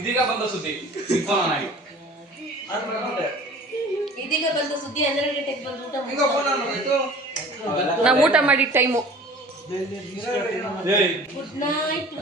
ಇದೀಗ ಬಂದ ಸುದ್ದಿ ಇದೀಗ ಬಂದ ಸುದ್ದಿ 12 ಗಂಟೆಗೆ ಬಂದು ನಾವು ಊಟ ಮಾಡಿ ಟೈಮು. ಗುಡ್ ನೈಟ್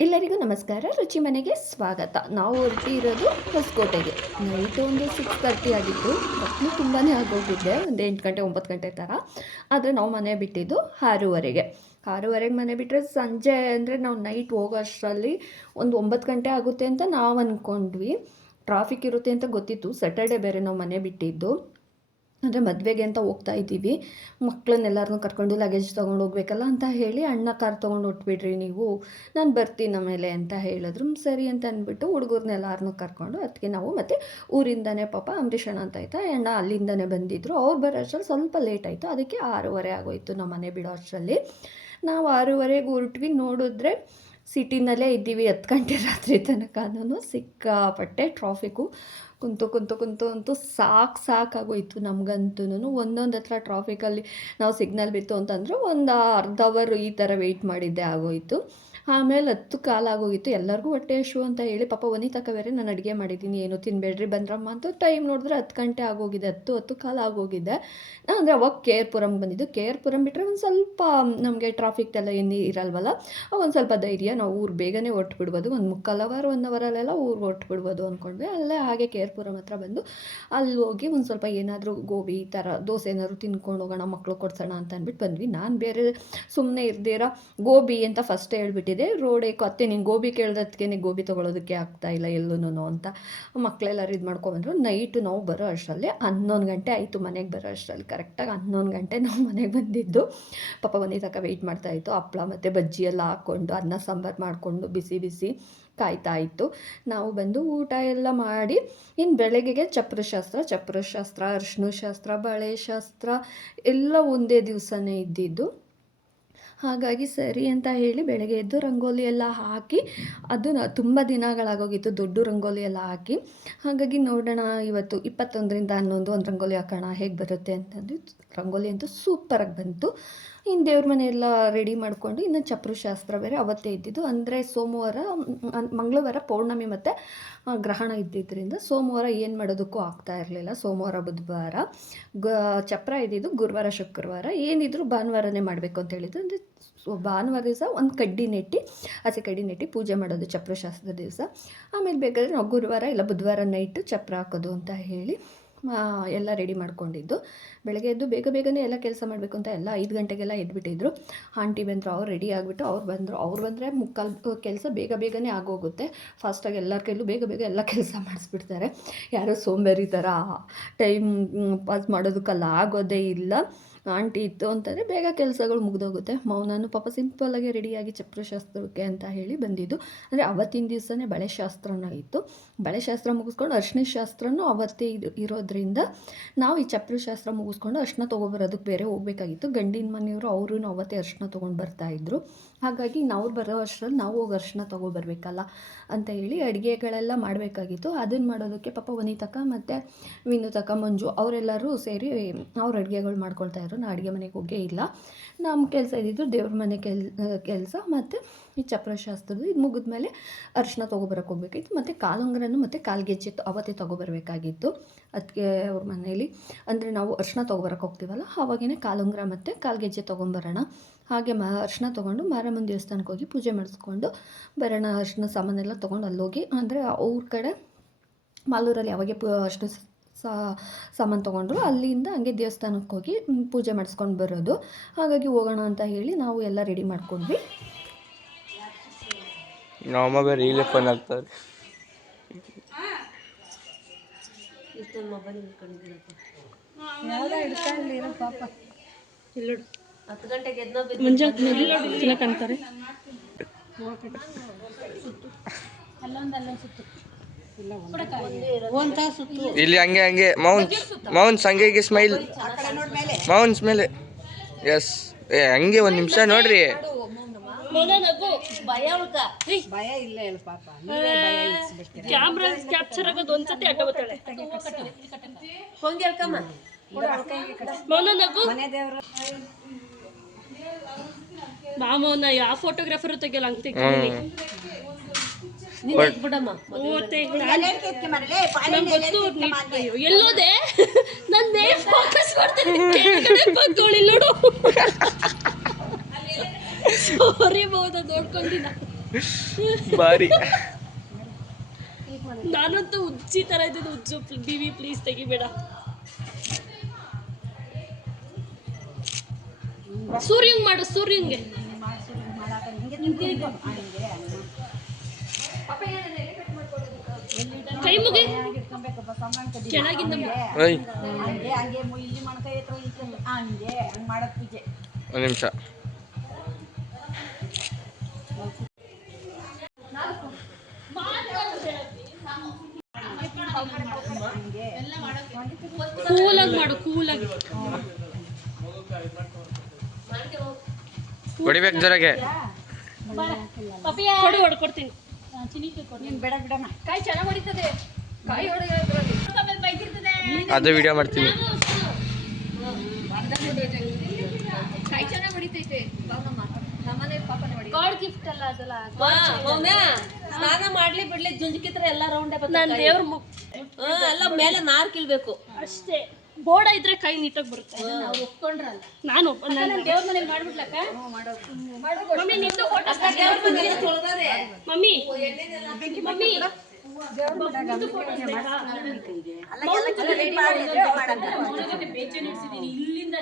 ಎಲ್ಲರಿಗೂ ನಮಸ್ಕಾರ. ರುಚಿ ಮನೆಗೆ ಸ್ವಾಗತ. ನಾವು ಹೊರಟಿರೋದು ಹೊಸಕೋಟೆಗೆ. ನೈಟು ಒಂದು 6:30 ಆಗಿತ್ತು. ಮಕ್ಕಳು ತುಂಬಾ ಆಗೋಗಿದ್ದೆ, ಒಂದು 8 ಗಂಟೆ 9 ಗಂಟೆ ಥರ. ಆದರೆ ನಾವು ಮನೆ ಬಿಟ್ಟಿದ್ದು 6:30ಗೆ ಮನೆ ಬಿಟ್ಟರೆ ಸಂಜೆ ಅಂದರೆ ನಾವು ನೈಟ್ ಹೋಗೋ ಅಷ್ಟರಲ್ಲಿ ಒಂದು 9 ಗಂಟೆ ಆಗುತ್ತೆ ಅಂತ ನಾವು ಅಂದ್ಕೊಂಡ್ವಿ. ಟ್ರಾಫಿಕ್ ಇರುತ್ತೆ ಅಂತ ಗೊತ್ತಿತ್ತು. ಸ್ಯಾಟರ್ಡೆ ಬೇರೆ ನಾವು ಮನೆ ಬಿಟ್ಟಿದ್ದು. ಅಂದರೆ ಮದುವೆಗೆ ಅಂತ ಹೋಗ್ತಾ ಇದ್ದೀವಿ. ಮಕ್ಕಳನ್ನೆಲ್ಲರನ್ನೂ ಕರ್ಕೊಂಡು ಲಗೇಜ್ ತೊಗೊಂಡು ಹೋಗ್ಬೇಕಲ್ಲ ಅಂತ ಹೇಳಿ, ಅಣ್ಣ ಕಾರ್ ತೊಗೊಂಡು ಹೊಟ್ಬಿಡ್ರಿ ನೀವು, ನಾನು ಬರ್ತೀನಿ ಆಮೇಲೆ ಅಂತ ಹೇಳಿದ್ರು. ಸರಿ ಅಂತ ಅಂದ್ಬಿಟ್ಟು ಹುಡುಗರನ್ನೆಲ್ಲರನ್ನೂ ಕರ್ಕೊಂಡು ಅದಕ್ಕೆ ನಾವು ಮತ್ತು ಊರಿಂದನೇ ಪಾಪ ಅಂಬರೀಷ್ ಅಣ್ಣ ಅಂತ ಆಯಿತಾ ಅಣ್ಣ ಅಲ್ಲಿಂದನೇ ಬಂದಿದ್ದರು. ಅವ್ರು ಬರೋ ಅಷ್ಟರಲ್ಲಿ ಸ್ವಲ್ಪ ಲೇಟ್ ಆಯಿತು. ಅದಕ್ಕೆ 6:30 ಆಗೋಯಿತು ನಮ್ಮ ಮನೆ ಬಿಡೋ ಅಷ್ಟರಲ್ಲಿ. ನಾವು 6:30ಗೆ ಹೊರಟ್ವಿ. ನೋಡಿದ್ರೆ ಸಿಟಿನಲ್ಲೇ ಇದ್ದೀವಿ 10 ಗಂಟೆ ರಾತ್ರಿ ತನಕನೂ. ಸಿಕ್ಕಾಪಟ್ಟೆ ಟ್ರಾಫಿಕ್ಕು. ಕುಂತು ಸಾಕಾಗೋಯಿತು ನಮಗಂತೂ. ಒಂದೊಂದು ಹತ್ರ ಟ್ರಾಫಿಕಲ್ಲಿ ನಾವು ಸಿಗ್ನಲ್ ಬಿತ್ತು ಅಂತಂದರೆ ಒಂದು ಅರ್ಧ ಅವರ್ ಈ ಥರ ವೆಯ್ಟ್ ಮಾಡಿದ್ದೆ ಆಗೋಯಿತು. ಆಮೇಲೆ 10 ಕಾಲಾಗೋಗಿತ್ತು. ಎಲ್ಲರಿಗೂ ಹೊಟ್ಟೆ ಹಸಿವು ಅಂತ ಹೇಳಿ ಪಾಪ ವನಿತಕ್ಕ ಬೇರೆ ನಾನು ಅಡುಗೆ ಮಾಡಿದ್ದೀನಿ, ಏನು ತಿನ್ನಬೇಡ್ರಿ ಬಂದ್ರಮ್ಮ ಅಂತ. ಟೈಮ್ ನೋಡಿದ್ರೆ 10 ಗಂಟೆ ಆಗೋಗಿದೆ, 10 ಕಾಲು ಆಗೋಗಿದೆ. ಅಂದರೆ ಅವಾಗ KR-ಪುರಮ್ಗೆ ಬಂದಿದ್ದು. KR-ಪುರಮ್ ಬಿಟ್ಟರೆ ಒಂದು ಸ್ವಲ್ಪ ನಮಗೆ ಟ್ರಾಫಿಕ್ದೆಲ್ಲ ಏನು ಇರಲ್ವಲ್ಲ, ಒಂದು ಸ್ವಲ್ಪ ಧೈರ್ಯ, ನಾವು ಊರು ಬೇಗನೆ ಹೊರಟ್ಬಿಡ್ಬೋದು. ಒಂದು 3/4 ಅವರ್ 1 ಅವರಲ್ಲೆಲ್ಲ ಊರು ಹೊರಟ್ಬಿಡ್ಬೋದು ಅಂದ್ಕೊಂಡ್ವಿ. ಅಲ್ಲೇ ಹಾಗೆ KR-ಪುರಮ್ ಹತ್ರ ಬಂದು ಅಲ್ಲಿ ಹೋಗಿ ಒಂದು ಸ್ವಲ್ಪ ಏನಾದರೂ ಗೋಬಿ ಈ ಥರ ದೋಸೆ ಏನಾದ್ರು ತಿನ್ಕೊಂಡು ಹೋಗೋಣ, ಮಕ್ಕಳು ಕೊಡ್ಸೋಣ ಅಂತ ಅಂದ್ಬಿಟ್ಟು ಬಂದ್ವಿ. ನಾನು ಬೇರೆ ಸುಮ್ಮನೆ ಇರ್ದಿರ ಗೋಬಿ ಅಂತ ಫಸ್ಟ್ ಹೇಳ್ಬಿಟ್ಟಿದ್ದೆ. ರೋಡೇ ಅತ್ತೆ ನೀನು ಗೋಬಿ ಕೇಳ್ದಕ್ಕೆ ಗೋಬಿ ತೊಗೊಳೋದಕ್ಕೆ ಆಗ್ತಾಯಿಲ್ಲ ಎಲ್ಲೂ ಅಂತ ಮಕ್ಕಳೆಲ್ಲರೂ ಇದು ಮಾಡ್ಕೊಬಂದರು. ನೈಟು ನಾವು ಬರೋ ಅಷ್ಟರಲ್ಲಿ 11 ಗಂಟೆ ಆಯಿತು. ಮನೆಗೆ ಬರೋ ಅಷ್ಟರಲ್ಲಿ ಕರೆಕ್ಟಾಗಿ 11 ಗಂಟೆ ನಾವು ಮನೆಗೆ ಬಂದಿದ್ದು. ಪಾಪ ವನಿತಕ್ಕ ವೆಯ್ಟ್ ಮಾಡ್ತಾಯಿತ್ತು. ಹಪ್ಪಳ ಮತ್ತು ಬಜ್ಜಿ ಎಲ್ಲ ಹಾಕ್ಕೊಂಡು ಅನ್ನ ಸಾಂಬಾರು ಮಾಡಿಕೊಂಡು ಬಿಸಿ ಬಿಸಿ ಕಾಯ್ತಾ ಇತ್ತು. ನಾವು ಬಂದು ಊಟ ಎಲ್ಲ ಮಾಡಿ ಇನ್ನು ಬೆಳಗ್ಗೆಗೆ ಚಪ್ರ ಶಾಸ್ತ್ರ, ಅರಿಶಿನ ಶಾಸ್ತ್ರ, ಬಳೆ ಶಾಸ್ತ್ರ ಎಲ್ಲ ಒಂದೇ ದಿವಸನೇ ಇದ್ದಿದ್ದು. ಹಾಗಾಗಿ ಸರಿ ಅಂತ ಹೇಳಿ ಬೆಳಗ್ಗೆ ಎದ್ದು ರಂಗೋಲಿ ಎಲ್ಲ ಹಾಕಿ, ಅದು ತುಂಬ ದಿನಗಳಾಗೋಗಿತ್ತು ದೊಡ್ಡ ರಂಗೋಲಿ ಎಲ್ಲ ಹಾಕಿ. ಹಾಗಾಗಿ ನೋಡೋಣ ಇವತ್ತು 21ರಿಂದ 11 ಒಂದು ರಂಗೋಲಿ ಹಾಕೋಣ ಹೇಗೆ ಬರುತ್ತೆ ಅಂತಂದು. ರಂಗೋಲಿ ಅಂತೂ ಸೂಪರಾಗಿ ಬಂತು. ಇನ್ನು ದೇವ್ರ ಮನೆಯೆಲ್ಲ ರೆಡಿ ಮಾಡಿಕೊಂಡು ಇನ್ನು ಚಪ್ರ ಶಾಸ್ತ್ರ ಬೇರೆ ಅವತ್ತೇ ಇದ್ದಿದ್ದು. ಅಂದರೆ ಮಂಗಳವಾರ ಪೌರ್ಣಮಿ ಮತ್ತು ಗ್ರಹಣ ಇದ್ದಿದ್ದರಿಂದ ಸೋಮವಾರ ಏನು ಮಾಡೋದಕ್ಕೂ ಆಗ್ತಾ ಇರಲಿಲ್ಲ. ಸೋಮವಾರ ಬುಧವಾರ ಚಪ್ರ ಇದ್ದಿದ್ದು, ಗುರುವಾರ ಶುಕ್ರವಾರ ಏನಿದ್ರು ಭಾನುವಾರನೇ ಮಾಡಬೇಕು ಅಂತ ಹೇಳಿದ್ದು. ಅಂದರೆ ಭಾನುವಾರ ದಿವಸ ಒಂದು ಹಸಿ ಕಡ್ಡಿ ನೆಟ್ಟಿ ಪೂಜೆ ಮಾಡೋದು ಚಪ್ರ ಶಾಸ್ತ್ರದ ದಿವಸ. ಆಮೇಲೆ ಬೇಕಾದರೆ ನಾವು ಗುರುವಾರ ಇಲ್ಲ ಬುಧವಾರ ನೈಟು ಚಪ್ರ ಹಾಕೋದು ಅಂತ ಹೇಳಿ ಎಲ್ಲ ರೆಡಿ ಮಾಡ್ಕೊಂಡಿದ್ದು. ಬೆಳಗ್ಗೆ ಎದ್ದು ಬೇಗನೆ ಎಲ್ಲ ಕೆಲಸ ಮಾಡಬೇಕು ಅಂತ ಎಲ್ಲ 5 ಗಂಟೆಗೆಲ್ಲ ಎದ್ಬಿಟ್ಟಿದ್ರು. ಆಂಟಿ ಬಂದರು, ಅವ್ರು ರೆಡಿ ಆಗಿಬಿಟ್ಟು ಅವ್ರು ಬಂದರೆ ಮುಕ್ಕಾಲು ಕೆಲಸ ಬೇಗನೆ ಆಗೋಗುತ್ತೆ. ಫಾಸ್ಟಾಗಿ ಎಲ್ಲರ ಕೈಲೂ ಬೇಗ ಎಲ್ಲ ಕೆಲಸ ಮಾಡಿಸ್ಬಿಡ್ತಾರೆ. ಯಾರೋ ಸೋಂಬೇರಿ ಥರ ಟೈಮ್ ಪಾಸ್ ಮಾಡೋದಕ್ಕೆಲ್ಲ ಆಗೋದೇ ಇಲ್ಲ. ಆಂಟಿ ಇತ್ತು ಅಂತಂದರೆ ಬೇಗ ಕೆಲಸಗಳು ಮುಗಿದೋಗುತ್ತೆ. ನಾನು ಪಾಪ ಸಿಂಪಲ್ಲಾಗಿ ರೆಡಿಯಾಗಿ ಚಪ್ರ ಶಾಸ್ತ್ರಕ್ಕೆ ಅಂತ ಹೇಳಿ ಬಂದಿದ್ದು. ಅಂದರೆ ಅವತ್ತಿನ ದಿವಸನೇ ಬಳೆ ಶಾಸ್ತ್ರನೂ ಇತ್ತು. ಬಳೆ ಶಾಸ್ತ್ರ ಮುಗಿಸ್ಕೊಂಡು ಅರಿಶಿನ ಶಾಸ್ತ್ರನೂ ಅವತ್ತೇ ಇರೋದ್ರಿಂದ ನಾವು ಈ ಚಪ್ರ ಶಾಸ್ತ್ರ ಮುಗಿಸ್ಕೊಂಡು ಅರಿಶಿನ ತೊಗೊಬರೋದಕ್ಕೆ ಬೇರೆ ಹೋಗಬೇಕಾಗಿತ್ತು. ಗಂಡಿನ ಮನೆಯವರು ಅವರು ಅವತ್ತೇ ಅರಿಶಿನ ತೊಗೊಂಡು ಬರ್ತಾಯಿದ್ರು. ಹಾಗಾಗಿ ನಾವು ಬರೋ ಅಷ್ಟರಲ್ಲಿ ನಾವು ಹೋಗಿ ಅರಿಶಿನ ತೊಗೊಬರ್ಬೇಕಲ್ಲ ಅಂತ ಹೇಳಿ ಅಡುಗೆಗಳೆಲ್ಲ ಮಾಡಬೇಕಾಗಿತ್ತು. ಅದನ್ನು ಮಾಡೋದಕ್ಕೆ ಪಾಪ ವನಿತಕ್ಕ ಮತ್ತು ವಿನುತಕ್ಕ, ಮಂಜು ಅವರೆಲ್ಲರೂ ಸೇರಿ ಅವ್ರು ಅಡುಗೆಗಳು ಮಾಡ್ಕೊಳ್ತಾಯಿದ್ರು. ನಾನು ಅಡುಗೆ ಮನೆಗೆ ಹೋಗೇ ಇಲ್ಲ. ನಮ್ಮ ಕೆಲಸ ಇದ್ದಿದ್ದು ದೇವ್ರ ಮನೆ ಕೆಲಸ ಮತ್ತು ಈ ಚಪ್ರ ಶಾಸ್ತ್ರದ್ದು. ಇದು ಮುಗಿದ್ಮೇಲೆ ಅರಿಶಿನ ತೊಗೊಬರಕ್ಕೆ ಹೋಗ್ಬೇಕಾಗಿತ್ತು. ಮತ್ತು ಕಾಲುಂಗ್ರನೂ ಮತ್ತು ಕಾಲ್ಗೆಜ್ಜೆ ಅವತ್ತೇ ತೊಗೊಬರ್ಬೇಕಾಗಿತ್ತು. ಅದಕ್ಕೆ ಅವ್ರ ಮನೇಲಿ ಅಂದರೆ ನಾವು ಅರಿಶಿನ ತೊಗೊಬರಕ್ಕೆ ಹೋಗ್ತೀವಲ್ಲ ಆವಾಗೇ ಕಾಲುಂಗ್ರ ಮತ್ತು ಕಾಲ್ಗೆಜ್ಜೆ ತೊಗೊಂಬರೋಣ. ಹಾಗೆ ಅರಿಶಿನ ತೊಗೊಂಡು ಮಾರಮ್ಮನ ದೇವಸ್ಥಾನಕ್ಕೆ ಹೋಗಿ ಪೂಜೆ ಮಾಡಿಸ್ಕೊಂಡು ಬರೋಣ. ಅರಿಶಿನ ಸಾಮಾನೆಲ್ಲ ತೊಗೊಂಡು ಅಲ್ಲೋಗಿ, ಅಂದರೆ ಅವ್ರ ಕಡೆ ಮಾಲೂರಲ್ಲಿ ಯಾವಾಗೆ ಅರಿಶಿನ ಸಾಮಾನು ತೊಗೊಂಡ್ರು, ಅಲ್ಲಿಂದ ಹಂಗೆ ದೇವಸ್ಥಾನಕ್ಕೆ ಹೋಗಿ ಪೂಜೆ ಮಾಡಿಸ್ಕೊಂಡು ಬರೋದು. ಹಾಗಾಗಿ ಹೋಗೋಣ ಅಂತ ಹೇಳಿ ನಾವು ಎಲ್ಲ ರೆಡಿ ಮಾಡ್ಕೊಂಡ್ವಿ. ನಮ್ಮ ಬೇರೆ ಇಲ್ಲೇ ಫೋನ್ ಆಗ್ತಾರೆ. ಮೊಬೈಲ್ ಹಿಡ್ಕೊಂಡಿದ್ದೀರಪ್ಪ, ಪಾಪ 10 ಗಂಟೆಗೆ ಎದ್ದೋ ಕಾಣ್ತಾರೆ. ಅಲ್ಲೊಂದು ಸುತ್ತು ಇಲ್ಲಿ ಹಂಗೆ ಹಂಗೆ ಮೌನ್ಸ್ ಹಂಗೆ ಸ್ಮೈಲ್ ಮೌನ್ಸ್ ಮೇಲೆ ಎಸ್ ಹಂಗೆ ಒಂದು ನಿಮಿಷ ನೋಡ್ರಿ. ಭಯ ಇಲ್ಲ ಹೇಳು ಪಾಪ. ಕ್ಯಾಮ್ರಾ ಕ್ಯಾಪ್ಚರ್ ಆಗೋದು ಒಂದ್ಸತಿ ಅಡ್ಡ ಬರ್ತಾಳೆ. ಹೊಂಗೆ ಹೇಳ್ಕಮ್ಮ ಮೌನ ನಗು. ಮನೆ ದೇವ್ರ ಮಾಮವನ್ನ ಯಾವ ಫೋಟೋಗ್ರಾಫರ್ ತೆಗಿಯಲ್ಲ ಹಂಗ್ ತೆಗಿತೀನಿ. ಬಿಡಮ್ಮ ಎಲ್ಲೋದೆ ನನ್ನ ಫೋಕಸ್ ಮಾಡ್ತೀನಿ ನೋಡು. ಸಾರಿ ಬಹುದ ನೋಡ್ಕೊಂಡಿನ ಬಾರಿ. ನಾನಂತೂ ಉಜ್ಜಿ ತರ ಇದ್ದೀನಿ. ಉಜ್ಜು ಬಿವಿ ಪ್ಲೀಸ್ ತೆಗಿಬೇಡ. ಸೂರ್ಯಂಗ್ ಮಾಡು ಸೂರ್ಯಂಗೆ. ಕೈ ಮುಗಿ ಕೆಳಗಿಂದ ಒಂದು ನಿಮಿಷ. ಕೂಲಾಗಿ ಮಾಡು ಕೂಲಾಗಿ. ಹೊಡಿಬೇಕು ಜೊರಗೆ. ಕೊಡು ಹೊಡ್ಕೊಡ್ತೀನಿ. ಕಾಯಿ ಚೆನ್ನಾಗಿ ಹೊಡಿತದೆ. ಕಾಯಿ ಅದು ವಿಡಿಯೋ ಮಾಡ್ತೀನಿ. ಕಾಯಿ ಚೆನ್ನಾಗಿ ಹೊಡಿತೈತೆ. ನಮ್ಮನೆ ಪಾಪ ನೋಡಿ ಗಾಡ್ ಗಿಫ್ಟ್ ಅಲ್ಲ ಅದಲ್ಲ. ಸ್ನಾನ ಮಾಡ್ಲಿ ಬಿಡ್ಲಿ ಜುಂಜುಕಿತ್ರ ಎಲ್ಲ ರೌಂಡೇ ನಾನು ದೇವ್ರ ಎಲ್ಲ ಮೇಲೆ ನಾರ್ ಕಿಲ್ಬೇಕು ಅಷ್ಟೇ. ಬೋರ್ಡ ಇದ್ರೆ ಕೈ ನೀಟಾಗಿ ಬರುತ್ತೆ. ನಾವು ಒಪ್ಕೊಂಡ್ರಲ್ಲ. ನಾನು ದೇವ್ರ ಮನೇಲಿ ಮಾಡ್ಬಿಡ್ಲಕ್ಕ. ಮಮ್ಮಿ ನಿಂದು ಫೋಟೋ ಮಮ್ಮಿ ಮಮ್ಮಿ ಇಲ್ಲಿಂದ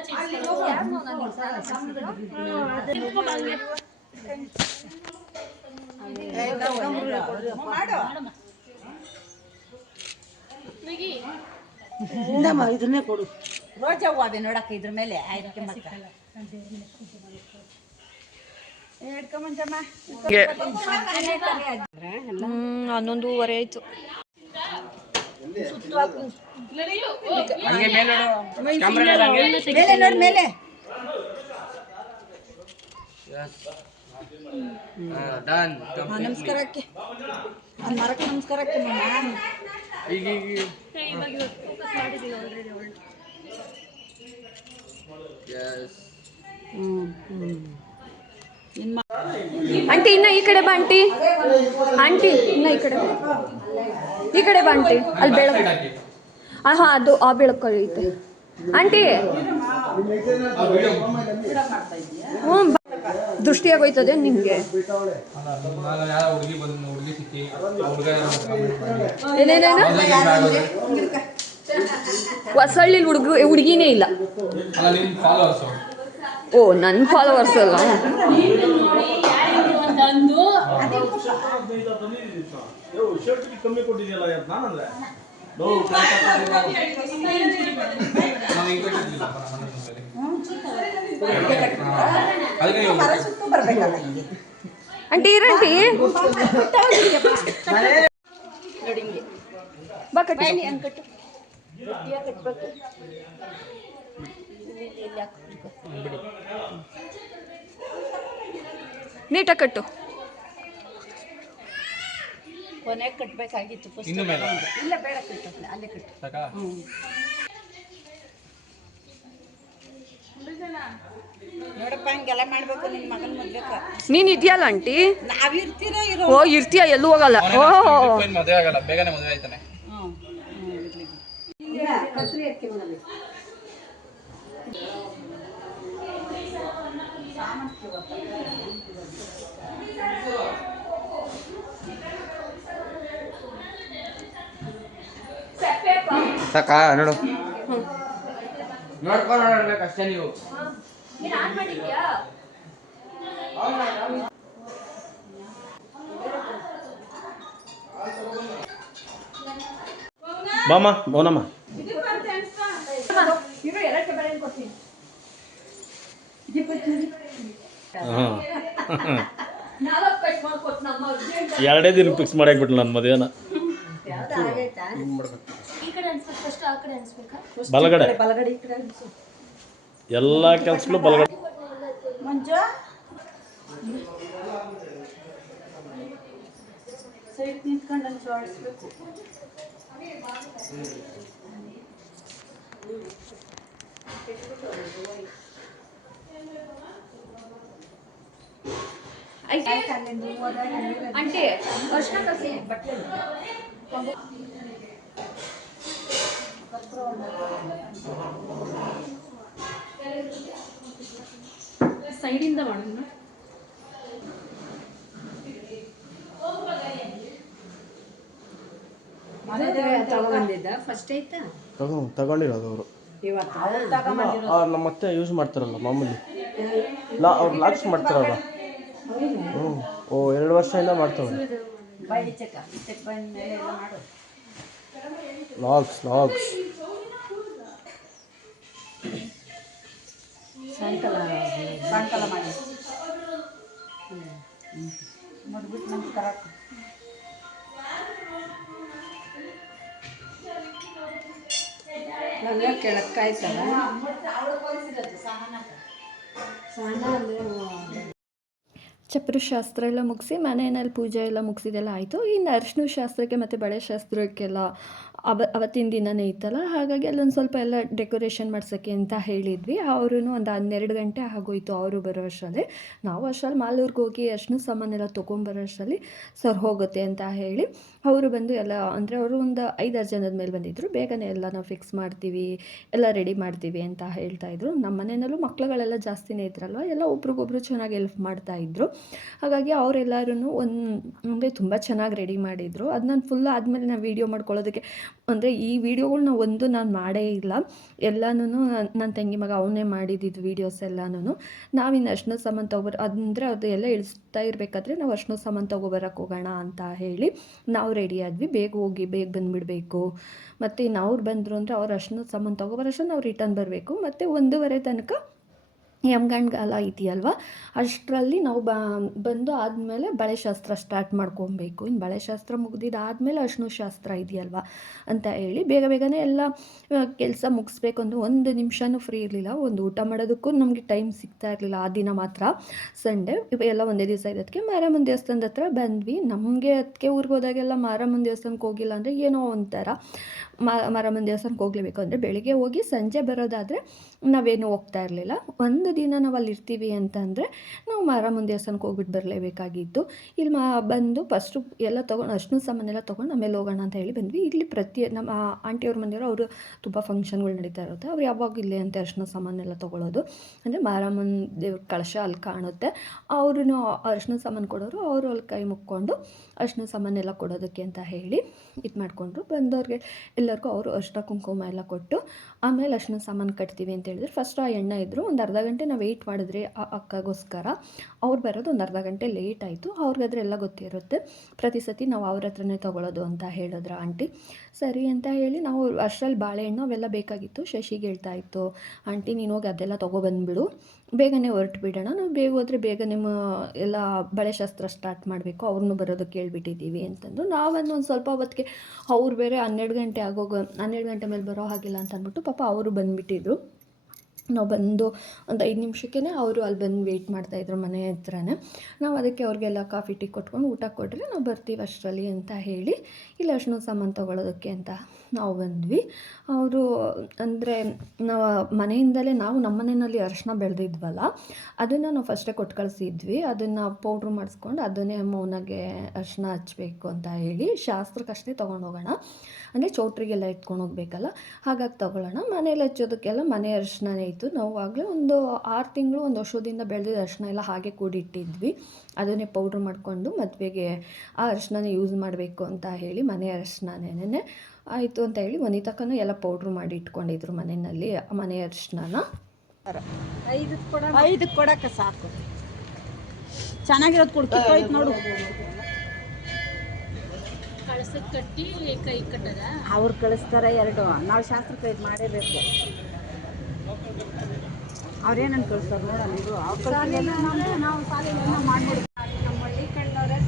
ಇದನ್ನೇ ಕೊಡು. ರೋಜಾ ಹೂವೆ ನೋಡಕ್ಕ ಇದ್ರ ಮೇಲೆ ಆಯ್ಕೆ ಮಕ್ಕ ಹನ್ನೊಂದೂವರೆ ಆಯ್ತು. ಮೇಲೆ ನಮಸ್ಕಾರಕ್ಕೆ ಮರಕ್ಕೆ ನಮಸ್ಕಾರಕ್ಕೆ ಆಂಟಿ ಇನ್ನ ಈ ಕಡೆ ಬಾ ಆಂಟಿ. ಆಂಟಿ ಇನ್ನ ಈ ಕಡೆ ಬಾ ಆಂಟಿ. ಅಲ್ಲಿ ಬೆಳಕು ಹಾಂ ಅದು ಆ ಬೆಳಕು ಐತೆ ಆಂಟಿ. ಹ್ಞೂ ದೃಷ್ಟಿ ಆಗೋಯ್ತದೆ ನಿಮಗೆ. ಏನೇನೇನು ಹೊಸಳ್ಳಿ ಹುಡುಗಿನೇ ಇಲ್ಲ. ಓ ನನ್ನ ಫಾಲೋವರ್ಸ್ ಅಲ್ಲ. ಕಮ್ಮಿ ಕೊಟ್ಟಿದೆಯಲ್ಲ ನಾನಂದ್ರೆ ಆಂಟಿ ಇರಂಟಿ ಬಾ ಕಟ್ಟಿ ನೀಟಾಗಿ ಕಟ್ಟು. ಕೊನೆಗೆ ಕಟ್ಟಬೇಕಾಗಿತ್ತು. ಇಲ್ಲ ಬೇಡ ಕಟ್ಟು ಅಲ್ಲೇ ಕಟ್ಟು. ನೋಡಪ್ಪ ಹಂಗೆಲ್ಲ ಮಾಡ್ಬೇಕು. ನಿನ್ನ ಮಗನ ಮದ್ಬೇಕು. ನೀನು ಇದೆಯಲ್ಲ ಆಂಟಿ. ನಾವಿರ್ತೀರೋ ಇರೋ. ಓ ಇರ್ತೀಯ ಎಲ್ಲೂ ಹೋಗಲ್ಲ. ಓ ಮದುವೆ ಆಗಲ್ಲ ಬೇಗನೆ ಮದುವೆ ಆಯ್ತಾನೆ. ಸಾಕಾ ನೋಡು ನೋಡ್ಕೊಂಡು ನೋಡ್ಬೇಕಷ್ಟೇ ನೀವು. ಬಾಮ ಬೋನಮ್ಮ ಎರಡೇ ದಿನ ಫಿಕ್ಸ್ ಮಾಡಾಕ್ಬಿಟ್ಲು ನನ್ನ ಮದುವೆನ. ಈ ಕಡೆ ಅನ್ಸ್ಬೇಕು ಫಸ್ಟ್, ಆ ಕಡೆ ಅನ್ಸ್ಬೇಕಾ? ಬಲಗಡೆ ಬಲಗಡೆ ಈ ಕಡೆ ಅನ್ಸು. ಎಲ್ಲ ಕೆಲಸಗಳು ಬಲಗಡೆ. ಮಂಜು ಸೈಡ್ ನಿಂತ್ಕೊಂಡು ಜೋಡಿಸ್ಬೇಕು. ಆಂಟಿ ಅರ್ಶಿನ ಕಸಿ ಬಟ್ಟೆ ಸೈಡಿಂದ ಮಾಡೋಣ. ತಗೊಂಡಿದ್ದ ಫಸ್ಟ್ ಆಯ್ತಾ ತಗೊಂಡಿರೋದು ಅವರು. ಇವತ್ತು ನಮ್ಮ ಮತ್ತೆ ಯೂಸ್ ಮಾಡ್ತಾರಲ್ಲ ಮಾಮೂಲಿ ಅವ್ರು ಲಾಕ್ಸ್ ಮಾಡ್ತಾರಲ್ಲ. ಓ 2 ವರ್ಷದಿಂದ ಮಾಡ್ತಾವೆ ಬಾಯಿ ಚೆಕ್ ಬಂದ ಮೇಲೆ ಎಲ್ಲ ಮಾಡು. ಲಾಕ್ಸ್ ಸಾಯಂಕಾಲ ಮಾಡಿ ಮಾಡ್ಬಿಟ್ಟು ನಮ್ಗೆ ತರಕ ಎಲ್ಲ ಕೆಳಕ್ಕಾಯ್ತಲ್ಲ. ಚಪ್ಪರ ಶಾಸ್ತ್ರ ಎಲ್ಲ ಮುಗಿಸಿ ಮನೆಯಲ್ಲಿ ಪೂಜೆ ಎಲ್ಲ ಮುಗಿಸಿದೆಲ್ಲ ಆಯಿತು. ಇನ್ನು ಅರಿಶಿನ ಶಾಸ್ತ್ರಕ್ಕೆ ಮತ್ತು ಬಳೆ ಶಾಸ್ತ್ರಕ್ಕೆಲ್ಲ ಅವತ್ತಿನ ದಿನವೇ ಇತ್ತಲ್ಲ, ಹಾಗಾಗಿ ಅಲ್ಲೊಂದು ಸ್ವಲ್ಪ ಎಲ್ಲ ಡೆಕೋರೇಷನ್ ಮಾಡ್ಸೋಕ್ಕೆ ಅಂತ ಹೇಳಿದ್ವಿ. ಅವರು ಒಂದು 12 ಗಂಟೆ ಆಗೋಯಿತು ಅವರು ಬರೋ ಅಷ್ಟರಲ್ಲಿ. ನಾವು ಅಷ್ಟರಲ್ಲಿ ಮಾಲೂರಿಗೆ ಹೋಗಿ ಅರಿಶಿನ ಸಾಮಾನೆಲ್ಲ ತೊಗೊಂಬರೋ ಅಷ್ಟರಲ್ಲಿ ಸರ್ ಹೋಗುತ್ತೆ ಅಂತ ಹೇಳಿ ಅವರು ಬಂದು ಎಲ್ಲ ಅಂದರೆ ಅವರು ಒಂದು 5-6 ಜನದ ಮೇಲೆ ಬಂದಿದ್ದರು. ಬೇಗನೆ ಎಲ್ಲ ನಾವು ಫಿಕ್ಸ್ ಮಾಡ್ತೀವಿ, ಎಲ್ಲ ರೆಡಿ ಮಾಡ್ತೀವಿ ಅಂತ ಹೇಳ್ತಾಯಿದ್ರು. ನಮ್ಮ ಮನೆಯಲ್ಲೂ ಮಕ್ಳುಗಳೆಲ್ಲ ಜಾಸ್ತಿನೇ ಇದ್ರಲ್ವ, ಎಲ್ಲ ಒಬ್ರಿಗೊಬ್ರು ಚೆನ್ನಾಗಿ ಹೆಲ್ಪ್ ಮಾಡ್ತಾಯಿದ್ರು. ಹಾಗಾಗಿ ಅವರೆಲ್ಲರೂ ಅಂದರೆ ತುಂಬ ಚೆನ್ನಾಗಿ ರೆಡಿ ಮಾಡಿದರು. ಅದು ನಾನು ಫುಲ್ ಆದಮೇಲೆ ನಾನು ವೀಡಿಯೋ ಮಾಡ್ಕೊಳ್ಳೋದಕ್ಕೆ ಅಂದರೆ ಈ ವಿಡಿಯೋಗಳ್ನ ನಾನು ಮಾಡೇ ಇಲ್ಲ. ಎಲ್ಲನೂ ನನ್ನ ತಂಗಿ ಮಗ ಅವನೇ ಮಾಡಿದ್ದು ವೀಡಿಯೋಸ್ ಎಲ್ಲನೂ. ನಾವಿನ್ನು ಅರಿಶಿನ ಸಾಮಾನು ತೊಗೊಬರೋ ಅಂದರೆ ಅದು ಎಲ್ಲ ಇಳಿಸ್ತಾ ಇರಬೇಕಾದ್ರೆ ನಾವು ಅರಿಶಿನ ಸಾಮಾನು ತೊಗೊಬರಕ್ಕೆ ಹೋಗೋಣ ಅಂತ ಹೇಳಿ ನಾವು ರೆಡಿ ಆದ್ವಿ. ಬೇಗ ಹೋಗಿ ಬೇಗ ಬಂದುಬಿಡಬೇಕು. ಮತ್ತು ಇನ್ನು ಅವ್ರು ಬಂದರು ಅಂದರೆ ಅವ್ರು ಅರಿಶಿನ ಸಾಮಾನು ತೊಗೊಬರೋಷ್ಟು ನಾವು ರಿಟರ್ನ್ ಬರಬೇಕು. ಮತ್ತು 1:30 ತನಕ ಯಮಗಂಡ್ಗಾಲ ಇದೆಯಲ್ವ, ಅಷ್ಟರಲ್ಲಿ ನಾವು ಬಂದು ಆದಮೇಲೆ ಬಳೆ ಶಾಸ್ತ್ರ ಸ್ಟಾರ್ಟ್ ಮಾಡ್ಕೊಬೇಕು. ಇನ್ನು ಬಳೆ ಶಾಸ್ತ್ರ ಮುಗಿದಿದ್ದಾದಮೇಲೆ ಅರಿಶಿನ ಶಾಸ್ತ್ರ ಇದೆಯಲ್ವ ಅಂತ ಹೇಳಿ ಬೇಗನೆ ಎಲ್ಲ ಕೆಲಸ ಮುಗಿಸ್ಬೇಕು. ಅಂದರೆ 1 ನಿಮಿಷನೂ ಫ್ರೀ ಇರಲಿಲ್ಲ. ಒಂದು ಊಟ ಮಾಡೋದಕ್ಕೂ ನಮಗೆ ಟೈಮ್ ಸಿಗ್ತಾ ಇರಲಿಲ್ಲ. ಆ ದಿನ ಮಾತ್ರ ಸಂಡೇ ಇವೆಲ್ಲ ಒಂದೇ ದಿವಸ ಇರೋದಕ್ಕೆ ಮಾರಮ್ಮನ ದೇವಸ್ಥಾನದ ಹತ್ರ ಬಂದ್ವಿ. ನಮಗೆ ಅದಕ್ಕೆ ಊರಿಗೆ ಹೋದಾಗೆಲ್ಲ ಮಾರಮ್ಮನ ದೇವಸ್ಥಾನಕ್ಕೆ ಹೋಗಿಲ್ಲ ಅಂದರೆ ಏನೋ ಒಂಥರ. ಮಾರಮ್ಮನ ದೇವಸ್ಥಾನಕ್ಕೆ ಹೋಗಲೇಬೇಕು ಅಂದರೆ ಬೆಳಿಗ್ಗೆ ಹೋಗಿ ಸಂಜೆ ಬರೋದಾದರೆ ನಾವೇನು ಹೋಗ್ತಾ ಇರಲಿಲ್ಲ. ಒಂದು ದಿನ ನಾವು ಅಲ್ಲಿ ಇರ್ತೀವಿ ಅಂತಂದರೆ ನಾವು ಮಾರಮ್ಮನ ದೇವಸ್ಥಾನಕ್ಕೆ ಹೋಗ್ಬಿಟ್ಟು ಬರಲೇಬೇಕಾಗಿತ್ತು. ಇಲ್ಲಿ ಬಂದು ಫಸ್ಟು ಎಲ್ಲ ತೊಗೊಂಡು ಅರಿಶಿನ ಸಾಮಾನೆಲ್ಲ ತೊಗೊಂಡು ಆಮೇಲೆ ಹೋಗೋಣ ಅಂತ ಹೇಳಿ ಬಂದ್ವಿ. ಇಲ್ಲಿ ನಮ್ಮ ಆಂಟಿಯವ್ರ ಮನೆಯವರು ಅವರು ತುಂಬ ಫಂಕ್ಷನ್ಗಳು ನಡೀತಾ ಇರುತ್ತೆ. ಅವ್ರು ಯಾವಾಗ ಇಲ್ಲೇ ಅಂತ ಅರಿಶಿನ ಸಾಮಾನೆಲ್ಲ ತೊಗೊಳ್ಳೋದು. ಅಂದರೆ ಮಾರಮ್ಮನ ದೇವ್ರ ಕಳಶ ಅಲ್ಲಿ ಕಾಣುತ್ತೆ, ಅವರು ಅರಿಶಿನ ಸಾಮಾನು ಕೊಡೋರು, ಅವರು ಅಲ್ಲಿ ಕೈ ಮುಕ್ಕೊಂಡು ಅರಿಶಿನ ಸಾಮಾನೆಲ್ಲ ಕೊಡೋದಕ್ಕೆ ಅಂತ ಹೇಳಿ ಇದು ಮಾಡಿಕೊಂಡ್ರು. ಬಂದವ್ರಿಗೆ ಎಲ್ಲರಿಗೂ ಅವರು ಅರಿಶಿನ ಕುಂಕುಮ ಎಲ್ಲ ಕೊಟ್ಟು ಆಮೇಲೆ ಅರಿಶಿನ ಸಾಮಾನು ಕಟ್ತೀವಿ ಅಂತ ಹೇಳಿದ್ರು. ಫಸ್ಟ್ ಆ ಎಣ್ಣೆ ಇದ್ದರು. ಒಂದು ಅರ್ಧ ಗಂಟೆ ನಾವು ವೆಯ್ಟ್ ಮಾಡಿದ್ರಿ ಆ ಅಕ್ಕಗೋಸ್ಕರ. ಅವ್ರು ಬರೋದು ಒಂದು ಅರ್ಧ ಗಂಟೆ ಲೇಟ್ ಆಯಿತು. ಅವ್ರಿಗಾದ್ರೆ ಎಲ್ಲ ಗೊತ್ತಿರುತ್ತೆ, ಪ್ರತಿ ಸತಿ ನಾವು ಅವ್ರ ಹತ್ರನೇ ತೊಗೊಳ್ಳೋದು ಅಂತ ಹೇಳಿದ್ರು ಆಂಟಿ. ಸರಿ ಅಂತ ಹೇಳಿ ನಾವು ಅಷ್ಟರಲ್ಲಿ ಬಾಳೆಹಣ್ಣು ಅವೆಲ್ಲ ಬೇಕಾಗಿತ್ತು. ಶಶಿಗೆ ಹೇಳ್ತಾ ಇತ್ತು, ಆಂಟಿ ನೀನು ಹೋಗಿ ಅದೆಲ್ಲ ತೊಗೊಬಂದುಬಿಡು, ಬೇಗನೆ ಹೊರಟು ಬಿಡೋಣ, ನಾವು ಬೇಗ ಹೋದರೆ ಬೇಗ ನಿಮ್ಮ ಎಲ್ಲ ಬಳೆ ಶಾಸ್ತ್ರ ಸ್ಟಾರ್ಟ್ ಮಾಡಬೇಕು, ಅವ್ರನ್ನೂ ಬರೋದಕ್ಕೆ ಹೇಳ್ಬಿಟ್ಟಿದ್ದೀವಿ ಅಂತಂದು. ನಾವೊಂದು ಸ್ವಲ್ಪ ಹೊತ್ತಿಗೆ ಅವ್ರು ಬೇರೆ 12 ಗಂಟೆ ಮೇಲೆ ಬರೋ ಹಾಗಿಲ್ಲ ಅಂತ ಅಂದ್ಬಿಟ್ಟು ಪಾಪ ಅವರು ಬಂದುಬಿಟ್ಟಿದ್ರು. ನಾವು ಬಂದು ಒಂದು 5 ನಿಮಿಷಕ್ಕೇ ಅವರು ಅಲ್ಲಿ ಬಂದು ವೆಯ್ಟ್ ಮಾಡ್ತಾಯಿದ್ರು ಮನೆ ಹತ್ರನೇ. ನಾವು ಅದಕ್ಕೆ ಅವ್ರಿಗೆಲ್ಲ ಕಾಫಿ ಟೀ ಕೊಟ್ಕೊಂಡು ಊಟ ಕೊಟ್ಟರೆ ನಾವು ಬರ್ತೀವಿ ಅಷ್ಟರಲ್ಲಿ ಅಂತ ಹೇಳಿ ಇಲ್ಲಿ ಅರಿಶಿನ ಸಾಮಾನು ತೊಗೊಳೋದಕ್ಕೆ ಅಂತ ನಾವು ಬಂದ್ವಿ. ಅವರು ಅಂದರೆ ನಾವು ಮನೆಯಿಂದಲೇ ನಾವು ನಮ್ಮ ಮನೆಯಲ್ಲಿ ಅರಿಶಿನ ಬೆಳೆದಿದ್ವಲ್ಲ, ಅದನ್ನು ನಾವು ಫಸ್ಟೇ ಕೊಟ್ಟು ಕಳಿಸಿದ್ವಿ. ಅದನ್ನು ಪೌಡ್ರ್ ಮಾಡಿಸ್ಕೊಂಡು ಅದನ್ನೇ ಮೌನಾಗೆ ಅರಿಶಿನ ಹಚ್ಚಬೇಕು ಅಂತ ಹೇಳಿ ಶಾಸ್ತ್ರಕ್ಕಷ್ಟೇ ತೊಗೊಂಡೋಗೋಣ, ಅಂದರೆ ಚೌಟ್ರಿಗೆಲ್ಲ ಎತ್ಕೊಂಡು ಹೋಗ್ಬೇಕಲ್ಲ, ಹಾಗಾಗಿ ತೊಗೊಳ್ಳೋಣ. ಮನೇಲಿ ಹಚ್ಚೋದಕ್ಕೆಲ್ಲ ಮನೆ ಅರಿಶಿಣನೇ ಇತ್ತು. ನಾವು ಆಗಲೇ ಒಂದು 6 ತಿಂಗಳು 1 ವರ್ಷದಿಂದ ಬೆಳೆದಿದ್ದ ಅರಿಶಿನ ಎಲ್ಲ ಹಾಗೆ ಕೂಡಿಟ್ಟಿದ್ವಿ. ಅದನ್ನೇ ಪೌಡ್ರ್ ಮಾಡಿಕೊಂಡು ಮದುವೆಗೆ ಆ ಅರಿಶಿಣನೇ ಯೂಸ್ ಮಾಡಬೇಕು ಅಂತ ಹೇಳಿ ಮನೆ ಅರಿಶಿಣನೇ ಆಯಿತು ಅಂತ ಹೇಳಿ ವನಿತಕ್ಕೂ ಎಲ್ಲ ಪೌಡ್ರ್ ಮಾಡಿ ಇಟ್ಕೊಂಡಿದ್ರು ಮನೆಯಲ್ಲಿ ಮನೆ ಅರಿಶಿಣನ. 5 ಕೊಡಕ್ಕೆ ಸಾಕು. ಚೆನ್ನಾಗಿರೋದು ಕೊಡ್ತಿತ್ತು ನೋಡು. ಕಳ್ಸಕ್ಕೆ ಕಟ್ಟಿ ಕೈ ಕಟ್ಟದ ಅವ್ರು ಕಳಿಸ್ತಾರೆ 2. ನಾವು ಶಾಸ್ತ್ರಕ್ಕೆ ಇದು ಮಾಡೇಬೇಕು. ಅವ್ರೇನಂತ ಕಳಿಸ್ತಾರೆ ನೋಡೋಣ. ಇದು ನಾವು ಸಾಲಿನ ಮಾಡ್ಬಿಡ್ತೀವಿ. ನಮ್ಮ ಹಳ್ಳಿ ಕಣ್ಣವ್ರೆ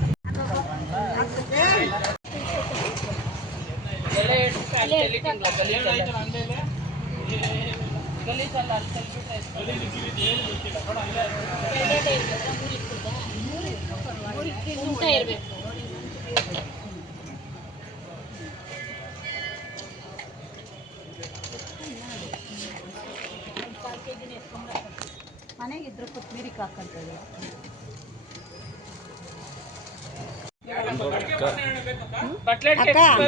ಊಟ ಇರ್ಬೇಕು. ಮನೆಗಿದ್ರು ಕೊತ್ತಂಬರಿ ಹಾಕಂತೇಳಿ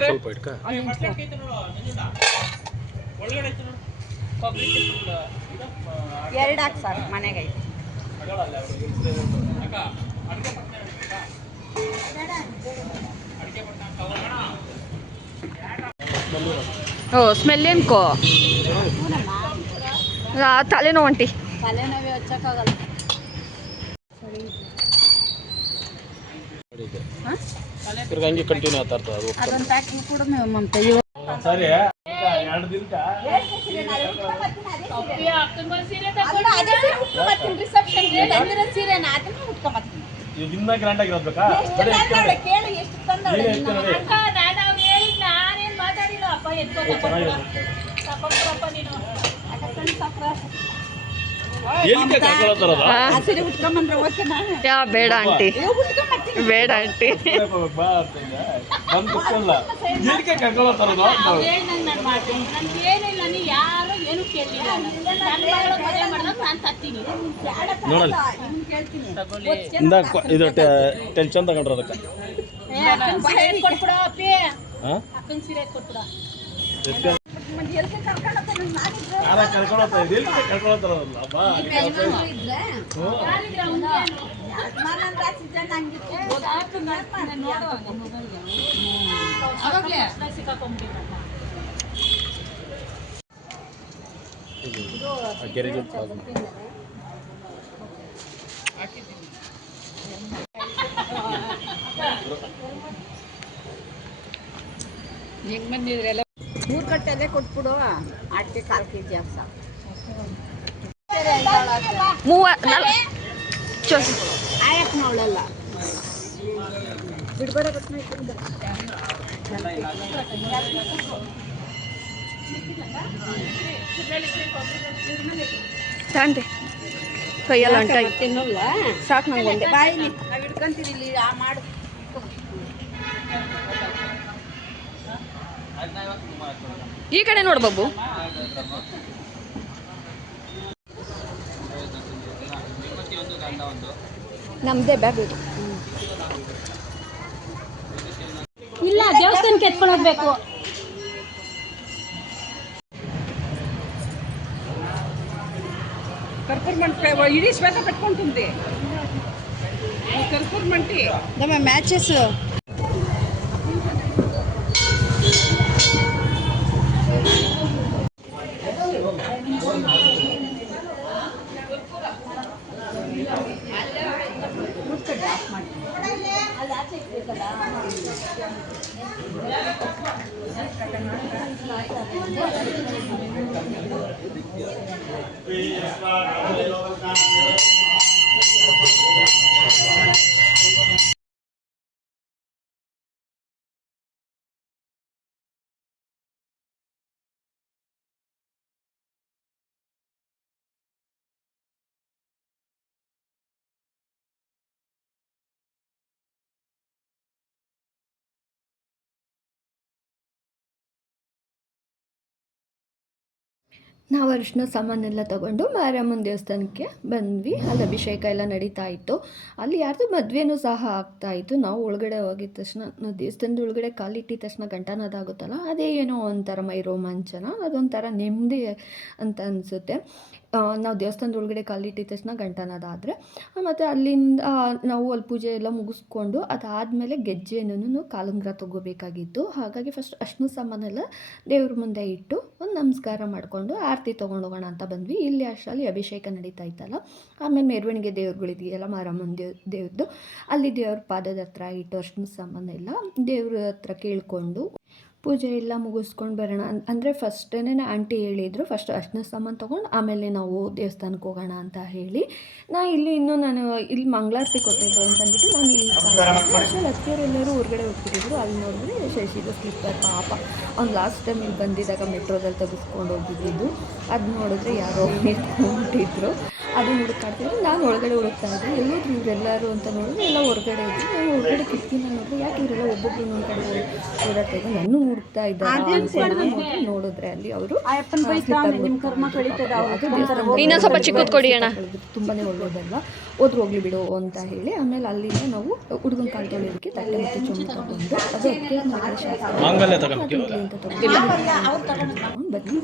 ಸ್ವಲ್ಪ ಇಟ್ಕ. ಎರಡು ಹಾಕಿ ಸರ್ ಮನೆಗೆ ಓ ಸ್ಮೆಲ್ ಏನ್ಕೋ ತಲೆನೋವು ಅಂಟಿ. ತಲೆನೋವು ಹಚ್ಚಕ್ಕಾಗಲ್ಲ. ತಿರ್ಗಿ ಹಂಗೆ ಕಂಟಿನ್ಯೂ ಆಗ್ತಾ ಇರ್ತದೆ ಅದು. ಅದೊಂದು ಪ್ಯಾಕಿಂಗ್ ಕೂಡ ಮಮತಾ ಸರಿ 2 ದಿನಕ್ಕೆ ಈ ದಿನ ಗ್ರ್ಯಾಂಡ್ ಆಗಿರೋದ್ಬೇಕಾ? ಏನಕ್ಕೆ ಕರ್ಕೊಳ್ಳೋತಾರದ? ಸೀರೆ ಉಟ್ಕೊಂಬಂದ್ರೆ ಓಕೆನಾ? ಯಾ ಬೇಡ ಆಂಟಿ, ಬೇಡ ಆಂಟಿ. ಬಾ ಅಂತ ಬಂದು ಕುತ್ಕೊಳ್ಳ. ಏನಕ್ಕೆ ಕರ್ಕೊಳ್ಳೋತಾರದ? ಏನಿಲ್ಲ, ನೀ ಯಾರು ಏನು ಕೇಳಲಿಲ್ಲ. ನೋಡಲ್ಲ ಇದು ಟೆನ್ಷನ್ ತಗೊಂಡ್ರ ಅದಕ್ಕೆ. ಕೊಟ್ಬಿಡ ಅಪ್ಪಿ, ಹಾಂ ಅಕ್ಕನ ಸೀರೆ ಕೊಟ್ಬಿಡ. ಕರ್ಕೊಳ್ಳೋತ ಇದೆಲ್ಲ ಕರ್ಕೊಳ್ಳೋತಾರಲ್ಲ ಬಾ. ಹೆಂಗ್ ಬಂದಿದ್ರೆಲ್ಲ 3 ಕಟ್ಟೆಲ್ಲೇ ಕೊಟ್ಬಿಡು. ಆಟಕ್ಕೆ 4 kg ಅಪ್ಸ ಆಯಕ್ ನೋಡಲ್ಲ ಬಿಡ್ಬೇಡ ತಾಂಡೆ ಕೈಯೆಲ್ಲ ಅಂಟಾಗಿ ತಿನ್ನಲ್ಲ. ಸಾಕು ನಂಗೆ ಒಂದೇ. ಬಾಯಿಲಿ ನಾವು ಇಟ್ಕೊಂತೀರಿ ಇಲ್ಲಿ ಮಾಡು. ಈ ಕಡೆ ನೋಡು ಬಾಬು. ನಮ್ದೇ ಬ್ಯಾಗ್ ಇದು. ಇಲ್ಲ, ದೇವಸ್ಥಾನಕ್ಕೆ ಎತ್ಕೊಂಡು ಹೋಗ್ಬೇಕು. ಕರ್ಪೂರ ಮಂಟಿ ಇಡೀ ಶ್ವೇತ ಕಟ್ಕೊಂತಿಂದೆ. ಕರ್ಪೂರ ಮಂಟಿ ನಮ್ಮ ಮ್ಯಾಚಸ್ ನಾವು ಅರಿಶಿನ ಸಾಮಾನೆಲ್ಲ ತೊಗೊಂಡು ಮಾರಮ್ಮನ ದೇವಸ್ಥಾನಕ್ಕೆ ಬಂದ್ವಿ. ಅಲ್ಲಿ ಅಭಿಷೇಕ ಎಲ್ಲ ನಡೀತಾ ಇತ್ತು. ಅಲ್ಲಿ ಯಾರ್ದು ಮದುವೆನೂ ಸಹ ಆಗ್ತಾಯಿತ್ತು. ನಾವು ಒಳಗಡೆ ಹೋಗಿದ ತಕ್ಷಣ, ನಾವು ದೇವಸ್ಥಾನದ ಒಳಗಡೆ ಕಾಲಿಟ್ಟಿದ ತಕ್ಷಣ ಗಂಟನಾದ ಆಗುತ್ತಲ್ಲ, ಅದೇ ಏನೋ ಒಂಥರ ಮೈ ರೋಮಾಂಚನ, ಅದೊಂಥರ ನೆಮ್ಮದಿ ಅಂತ ಅನಿಸುತ್ತೆ. ನಾವು ದೇವಸ್ಥಾನದ ಒಳಗಡೆ ಕಾಲಿಟ್ಟಿದ ತಕ್ಷಣ ಗಂಟನಾದ ಆದರೆ, ಮತ್ತು ಅಲ್ಲಿಂದ ನಾವು ಅಲ್ಲಿ ಪೂಜೆ ಎಲ್ಲ ಮುಗಿಸ್ಕೊಂಡು ಅದಾದಮೇಲೆ ಗೆಜ್ಜೆನೂ ಕಾಲುಂಗುರ ತೊಗೋಬೇಕಾಗಿತ್ತು. ಹಾಗಾಗಿ ಫಸ್ಟ್ ಅರ್ಶಿನ ಸಾಮಾನೆಲ್ಲ ದೇವ್ರ ಮುಂದೆ ಇಟ್ಟು ಒಂದು ನಮಸ್ಕಾರ ಮಾಡಿಕೊಂಡು ಆರತಿ ತೊಗೊಂಡೋಗೋಣ ಅಂತ ಬಂದ್ವಿ. ಇಲ್ಲಿ ಅಷ್ಟರಲ್ಲಿ ಅಭಿಷೇಕ ನಡೀತಾ ಇತ್ತಲ್ಲ, ಆಮೇಲೆ ಮೆರವಣಿಗೆ ದೇವ್ರುಗಳಿದೆಯಲ್ಲ ಮಾರಮ್ಮನ ದೇವ್ರದ್ದು, ಅಲ್ಲಿ ದೇವ್ರ ಪಾದದ ಹತ್ರ ಇಟ್ಟು ಅರ್ಶಿನ ಸಾಮಾನೆಲ್ಲ ದೇವ್ರ ಹತ್ರ ಕೇಳಿಕೊಂಡು ಪೂಜೆ ಎಲ್ಲ ಮುಗಿಸ್ಕೊಂಡು ಬರೋಣ ಅಂದರೆ ಫಸ್ಟೇ ಆಂಟಿ ಹೇಳಿದರು ಫಸ್ಟ್ ಅರ್ಶಿನ ಸಾಮಾನು ತೊಗೊಂಡು ಆಮೇಲೆ ನಾವು ದೇವಸ್ಥಾನಕ್ಕೆ ಹೋಗೋಣ ಅಂತ ಹೇಳಿ ನಾನು ಇಲ್ಲಿ ಮಂಗಳಾರತಿ ಕೊಟ್ಟಿದ್ರು ಅಂತಂದ್ಬಿಟ್ಟು ನಾನು ಇಲ್ಲಿ ಅಷ್ಟರಲ್ಲಿ ಅತ್ತಿಯವರೆಲ್ಲರೂ ಹೊರಗಡೆ ಹೋಗ್ಬಿಟ್ಟಿದ್ರು. ಅಲ್ಲಿ ನೋಡಿದ್ರೆ ಶಶಿದು ಸ್ಲಿಪ್ಪರ್ ಪಾಪ ಅವ್ನು ಲಾಸ್ಟ್ ಟೈಮ್ ಇಲ್ಲಿ ಬಂದಿದ್ದಾಗ ಮೆಟ್ರೋದಲ್ಲಿ ತೆಗೆಸ್ಕೊಂಡು ಹೋಗಿದ್ದು ಅದು ನೋಡಿದ್ರೆ ಯಾರೋ ಎತ್ಕೊಂಡ್ಬಿಟ್ಟಿದ್ರು. ಅದನ್ನು ಹುಡುಕಾಡ್ತಿದ್ರು. ನಾನು ಒಳಗಡೆ ಹುಡುಕ್ತಾ ಇದ್ದೆ ಎಲ್ಲೋದ್ರು ಇವರೆಲ್ಲರೂ ಅಂತ ನೋಡಿದ್ರೆ ಎಲ್ಲ ಹೊರಗಡೆ ಇದ್ದರು. ನಾನು ಹೊರಗಡೆ ಕಿಟಕಿನ ನೋಡಿದ್ರೆ ಯಾಕೆ ಇವರೆಲ್ಲ ಒಬ್ಬೊಬ್ರು ನನ್ನ ಕಡೆ ಓಡಾಡ್ತಾ ಇದ್ದರು. ನಾನು ಹುಡುಕ್ತಾ ಇದ್ದಾರೆ ನೋಡಿದ್ರೆ ಅಲ್ಲಿ ಅವರು ಇನ್ನೊಂದು ಸ್ವಲ್ಪ ಚಿಕ್ಕದು ಕೊಡಿ ಅಣ್ಣ, ತುಂಬಾ ಒಳ್ಳೇದಲ್ವ, ಹೋಗ್ಲಿ ಬಿಡು ಅಂತ ಹೇಳಿ ಆಮೇಲೆ ಅಲ್ಲಿಂದ ನಾವು ಹುಡುಗನ ಕಾಲು ತೊಳೆಯೋದಕ್ಕೆ ತಟ್ಟೆ ಮತ್ತು ಚೊಂಬು ತಗೊಂಡು ಅದು ಅಕ್ಕೆ ಅಂತ ತಗೊಂಡು ಬನ್ನಿ.